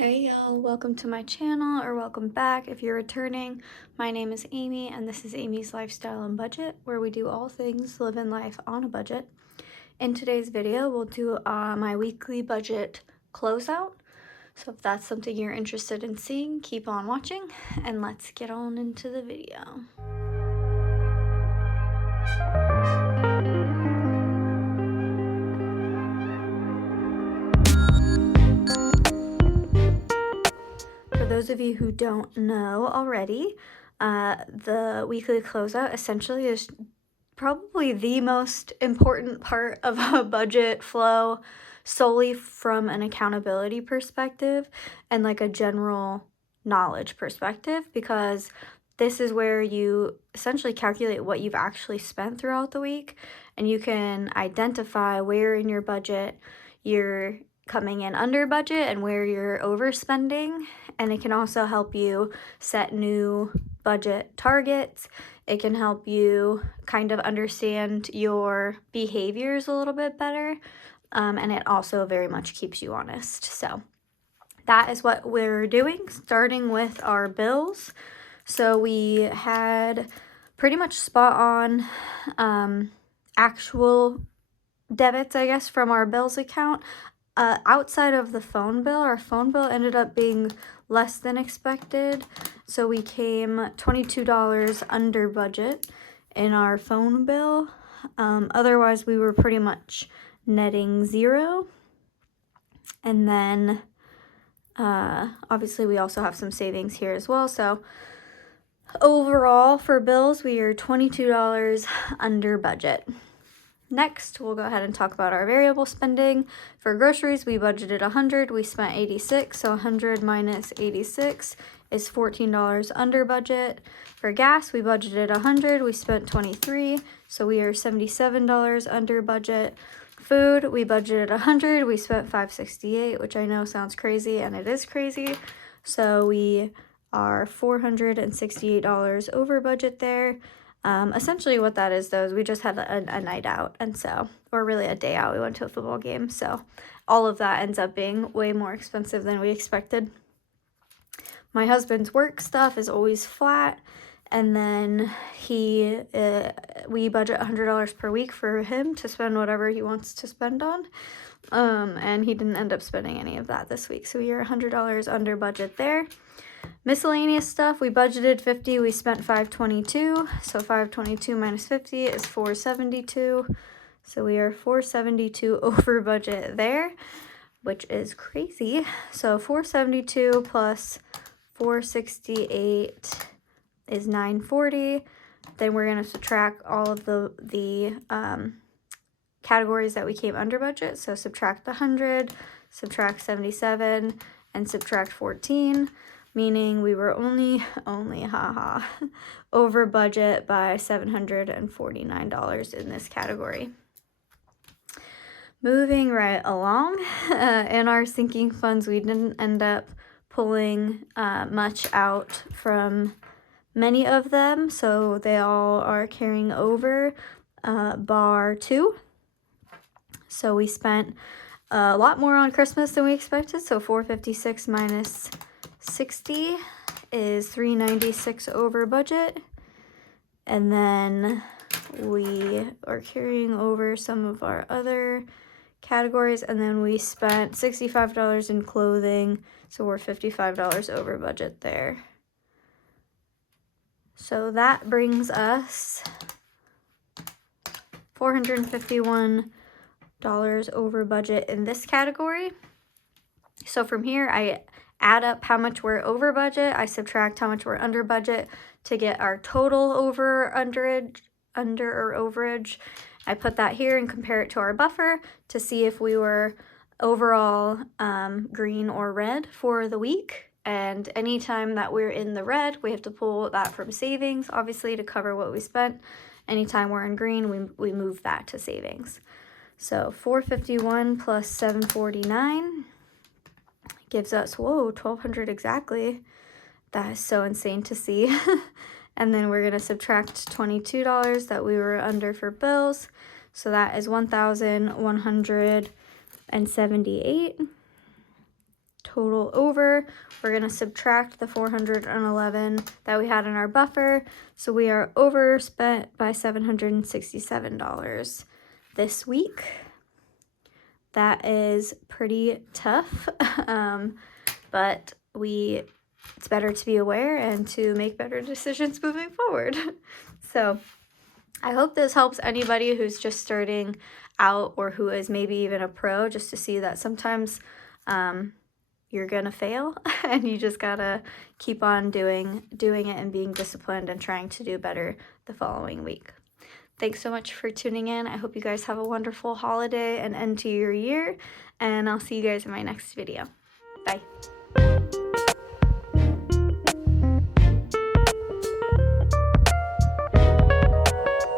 Hey y'all, welcome to my channel, or welcome back if you're returning. My name is Amy and this is Amy's Lifestyle and Budget, where we do all things living life on a budget. In today's video, we'll do my weekly budget closeout. So if that's something you're interested in seeing, keep on watching and let's get on into the video. For those of you who don't know already, the weekly closeout essentially is probably the most important part of a budget flow, solely from an accountability perspective and like a general knowledge perspective, because this is where you essentially calculate what you've actually spent throughout the week, and you can identify where in your budget you're coming in under budget and where you're overspending. And it can also help you set new budget targets. It can help you kind of understand your behaviors a little bit better, and it also very much keeps you honest. So that is what we're doing, starting with our bills. So we had pretty much spot on actual debits, I guess, from our bills account. Outside of the phone bill, our phone bill ended up being less than expected. So we came $22 under budget in our phone bill. Otherwise, we were pretty much netting zero. And then obviously we also have some savings here as well. So overall for bills, we are $22 under budget. Next, we'll go ahead and talk about our variable spending. For groceries, we budgeted $100, we spent $86, so $100 minus $86 is $14 under budget. For gas, we budgeted $100, we spent $23, so we are $77 under budget. Food, we budgeted $100, we spent $568, which I know sounds crazy, and it is crazy. So we are $468 over budget there. Essentially what that is, though, is we just had a night out, and so, or really a day out. We went to a football game, so all of that ends up being way more expensive than we expected. My husband's work stuff is always flat, and then we budget $100 per week for him to spend whatever he wants to spend on, and he didn't end up spending any of that this week, so we are $100 under budget there. Miscellaneous stuff, we budgeted $50, we spent $522, so $522 minus $50 is $472, so we are $472 over budget there, which is crazy. So $472 plus $468 is $940. Then we're going to subtract all of the categories that we came under budget, so subtract the 100, subtract 77, and subtract 14. Meaning we were only over budget by $749 in this category. Moving right along, in our sinking funds, we didn't end up pulling much out from many of them, so they all are carrying over, bar 2. So we spent a lot more on Christmas than we expected, so $456 minus 60 is $396 over budget. And then we are carrying over some of our other categories, and then we spent $65 in clothing, so we're $55 over budget there. So that brings us $451 over budget in this category. So from here, I add up how much we're over budget, I subtract how much we're under budget to get our total over, under, or overage. I put that here and compare it to our buffer to see if we were overall green or red for the week. And anytime that we're in the red, we have to pull that from savings, obviously, to cover what we spent. Anytime we're in green, we move that to savings. So 451 plus 749 gives us, whoa, $1,200 exactly. That is so insane to see. And then we're going to subtract $22 that we were under for bills. So that is $1,178. total over. We're going to subtract the 411 that we had in our buffer. So we are overspent by $767 this week. That is pretty tough, but it's better to be aware and to make better decisions moving forward. So I hope this helps anybody who's just starting out or who is maybe even a pro, just to see that sometimes you're gonna fail and you just gotta keep on doing it and being disciplined and trying to do better the following week. Thanks so much for tuning in. I hope you guys have a wonderful holiday and end to your year, and I'll see you guys in my next video. Bye.